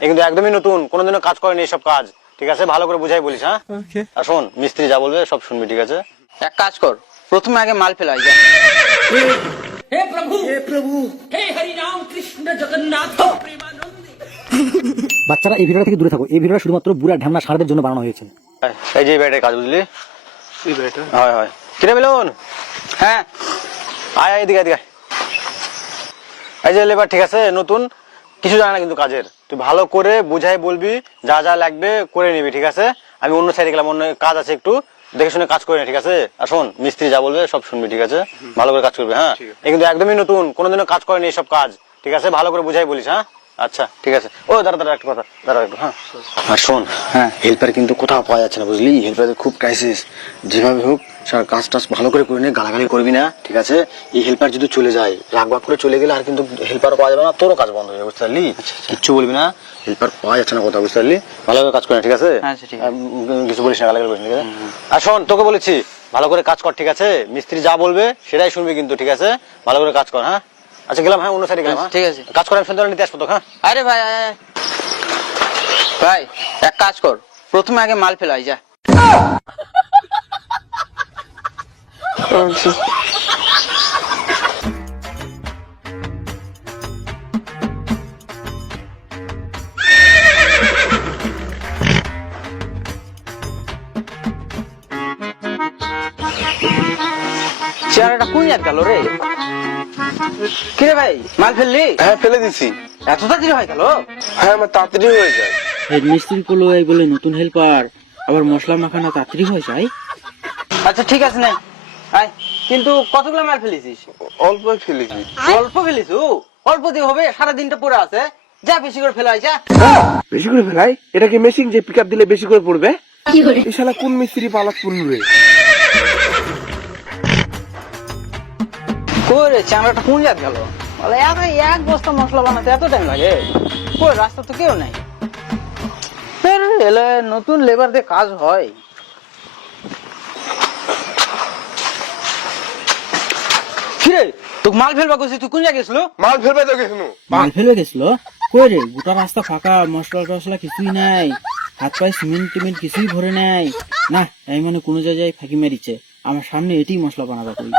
কিন্তু একদমই নতুন, কোনোদিনও কাজ করেনি এইসব কাজ, ঠিক আছে? ভালো করে বুঝাই বলিস, হ্যাঁ? আর শোন, মিস্ত্রি যা বলবে সব শুনবি, ঠিক আছে? এক কাজ কর, প্রথমে আগে মাল ফেলাই যা। हे प्रभु हे हरि राम कृष्ण जगन्नाथ प्रेमानंद। বাচ্চারা এই ভিডিওটা থেকে দূরে থাকো। এই ভিডিওটা শুধুমাত্র বুড়া ঢ্যামনা ষাঁড়দের জন্য বানানো হয়েছে। এই যে ব্যাটের কাজ, বুঝলি? এই বেটা হয় হয়। কিরে মিলন, হ্যাঁ আয় আয়, এদিকে এদিকে। এই যে লেবার, ঠিক আছে, নতুন, কিছু জানে না কিন্তু কাজের। তুই ভালো করে বুঝাই বলবি, যা যা লাগবে করে নিবি, ঠিক আছে? আমি অন্য সাইডে গেলাম, অন্য কাজ আছে, একটু দেখে শুনে কাজ করে নি, ঠিক আছে? আর শোন, মিস্ত্রি যা বলবে সব শুনবি, ঠিক আছে? ভালো করে কাজ করবি, হ্যাঁ? কিন্তু একদমই নতুন, কোনোদিনও কাজ করেনি এইসব কাজ, ঠিক আছে? ভালো করে বুঝাই বলিস, হ্যাঁ? আচ্ছা ঠিক আছে। ও দাঁড়া দাঁড়া, একটা কথা, দাঁড়া একটু, হ্যাঁ? আর শোন, হ্যাঁ, হেল্পার কিন্তু কোথাও পাওয়া যাচ্ছে না, বুঝলি? হেল্পারের খুব ক্রাইসিস। যেভাবে হোক কাজ টাজ ভালো করে করে নে, গালাগালি করবি না, ঠিক আছে? এই হেল্পার যদি চলে যায়, রাগ বাগ করে চলে গেলে আর কিন্তু হেল্পারও পাওয়া যাবে না, তোরও কাজ বন্ধ হয়ে যাবে, বুঝতে পারলি? কিচ্ছু বলবি না, হেল্পার পাওয়া যাচ্ছে না কোথাও, বুঝতে পারলি? ভালো করে কাজ করে, ঠিক আছে? আচ্ছা, ঠিক আছে। কিছু বলিস না, গালাগালি করিস না, ঠিক আছে? আর শোন, তোকে বলেছি ভালো করে কাজ কর, ঠিক আছে? মিস্ত্রি যা বলবে সেটাই শুনবি কিন্তু, ঠিক আছে? ভালো করে কাজ কর, হ্যাঁ? আচ্ছা গেলাম, হ্যাঁ, অন্য সাইডে গেলাম, হ্যাঁ? ঠিক আছে। কাজ করে আমি সন্ধ্যা নিতে আসবো তো, হ্যাঁ? আরে ভাই আয়, আয়। ভাই এক কাজ কর, প্রথমে আগে মাল ফেলাই যা। চেয়ারটা কোন জায়গা গেল রে? কিরে ভাই, মাল ফেললি? হ্যাঁ ফেলে দিছি। এত তাড়াতাড়ি হয়ে গেল? হ্যাঁ আমার তাড়াতাড়ি হয়ে যায়। হেড মিস্ত্রি করলো এই বলে নতুন হেল্পার, আবার মশলা মাখানা তাড়াতাড়ি হয়ে যায়। আচ্ছা ঠিক আছে না, আয়। কিন্তু কতগুলো মাল ফেলেছিস? অল্প ফেলেছি। অল্প ফেলিস? অল্প দিয়ে হবে? সারা দিনটা পড়ে আছে, যা বেশি করে ফেলাই যা। বেশি করে ফেলাই? এটা কি মেশিন যে পিকআপ দিলে বেশি করে পড়বে? এই শালা কোন মিস্ত্রি পালাক পড়বে? করে চামড়াটা কোন জাত গেল? বলে এক বস্তা মশলা বানাতে এত টাইম লাগে? কই রাস্তা তো কেউ নাই। এলে নতুন লেবার দিয়ে কাজ হয়? কিরে তোকে মাল ফেলবা কইছিস, তুই কোন জায়গায় গেছিল? মাল ফেলবে তো গেছিল। মাল ফেলে গেছিল? কই রে, গোটা রাস্তা ফাঁকা, মশলা টসলা কিছুই নাই, হাত পায়ে সিমেন্ট টিমেন্ট কিছুই ভরে নাই। না, এই মানে কোনো জায়গায় ফাঁকি মেরিছে, আমার সামনে এটি মশলা বানাবা কই।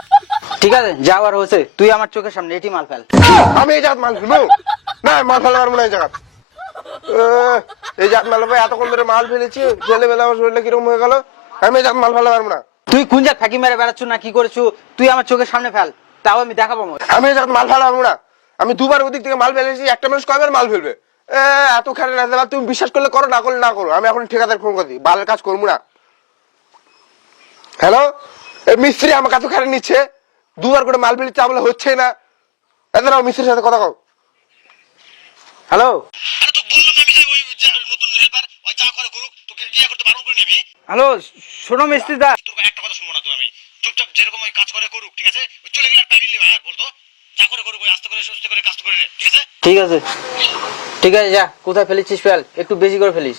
ঠিক আছে, যাওয়ার হয়েছে, তুই আমার চোখের সামনে এটি মাল ফেল। আমি এই জাত মাল ফেলবো না, মাল ফেলে পারবো না এই জায়গা। এই জাত মাল ভাই এতক্ষণ ধরে মাল ফেলেছি, ফেলে ফেলে আমার শরীরটা কিরকম হয়ে গেল। আমি এই জাত মাল ফেলে পারবো না। তুই কোন জায়গায় ফাঁকি মেরে বেড়াচ্ছ না কি করেছো, তুই আমার চোখের সামনে ফেল, তাও আমি দেখাবো। আমি এই জাত মাল ফেলে পারবো না। আমি দুবার ওদিক থেকে মাল ফেলেছি, একটা মানুষ কয়বার মাল ফেলবে? এত খারাপ না, তুমি বিশ্বাস করলে করো, না করলে না করো। আমি এখন ঠিকাদার ফোন করে দিই, বালের কাজ করবো না। হ্যালো, মিস্ত্রি আমার কাছে খারাপ নিচ্ছে, দুবার করে মাল ফেলেছে, বলে হচ্ছে না। এত মিস্ত্রির সাথে কথা কও। হ্যালো হ্যালো, শোনো মিস্ত্রি দা, একটা কথা শুনবো না তো, আমি চুপচাপ যেরকম ওই কাজ করে করুক, ঠিক আছে? চলে গেলে আর পাইবি ভাই, আর বলতো যা করে করুক, ওই আস্তে করে সুস্থ করে কাজ করে নে, ঠিক আছে? ঠিক আছে ঠিক আছে, যা কোথায় ফেলেছিস ফেল, একটু বেশি করে ফেলিস।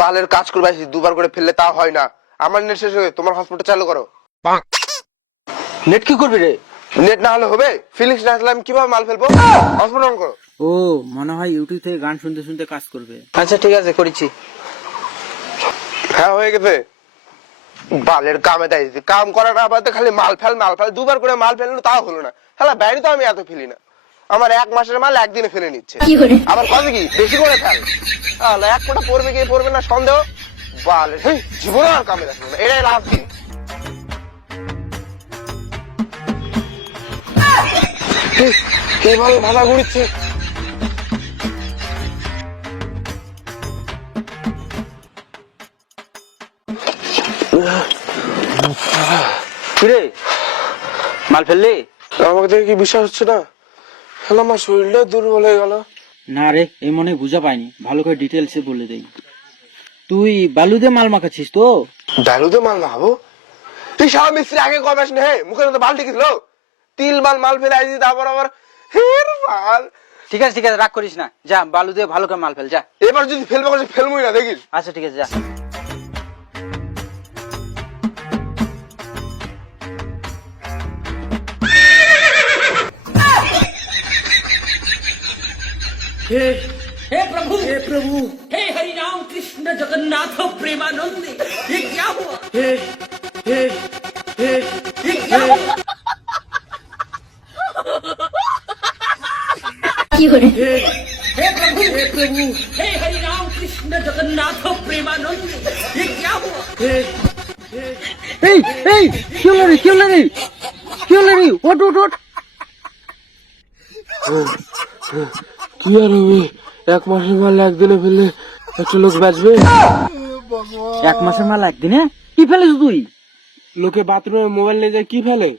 বালের কাজ করবে, দুবার করে ফেললে তা হয় না। আমার নেট শেষ হয়ে, তোমার হসপিটাল চালু করো। নেট কি করবি রে? নেট না হলে হবে? ফিলিংস না আসলে আমি কিভাবে মাল ফেলবো? হসপিটাল অন করো। ও মনে হয় ইউটিউব থেকে গান শুনতে শুনতে কাজ করবে। আচ্ছা ঠিক আছে, করেছি। হ্যাঁ হয়ে গেছে। বালের কামে তাই কাম করার আবার খালি মাল ফেল মাল ফেল, দুবার করে মাল ফেললো তাও হলো না। হ্যাঁ বাইরে তো আমি এত ফেলি না, আমার এক মাসের মাল একদিনে ফেলে নিচ্ছে। আবার কত কি বেশি করে ফেল, এক কোটা পড়বে কি পড়বে না সন্দেহ। বালের জীবন আর কামে রাখবে না, এটাই লাভ দিন। কে বল ভাড়া ঘুরছে? কিরে মাল ফেললি? আমাকে দেখে কি বিশ্বাস হচ্ছে না? হ্যালো, আমার শরীরটা দুর্বল হয়ে গেল। না রে, এই মনে বুঝা পাইনি, ভালো করে ডিটেলসে বলে দেই। তুই বালুতে মাল মাখাচ্ছিস তো? ডালুতে মাল মাখাবো? তুই সারা মিস্ত্রি আগে কবে আসনি? হ্যাঁ মুখের মধ্যে বালটি গেছিল, তিল মাল মাল ফেলে আসি, তারপর আবার হের মাল। ঠিক আছে ঠিক আছে, রাগ করিস না, যা বালু দিয়ে ভালো করে মাল ফেল যা। এবার যদি ফেলবো করে ফেলবই না, দেখিস। আচ্ছা ঠিক আছে, যা। हे प्रभु हे हरि राम कृष्ण जगन्नाथ प्रेमानंद ये क्या हुआ ये क्या हुआ हे प्रभु हे हरि राम कृष्ण जगन्नाथ प्रेमानंद ये क्या हुआ এই এই কি হলো রে ওট কি আর হবে, 1 মাসের মাল একদিনে ফেললে একটা লোক বাঁচবে? 1 মাসের মাল একদিনে কি ফেলিস তুই? লোকে বাথরুমে মোবাইল নিয়ে যায় কি ফেলে?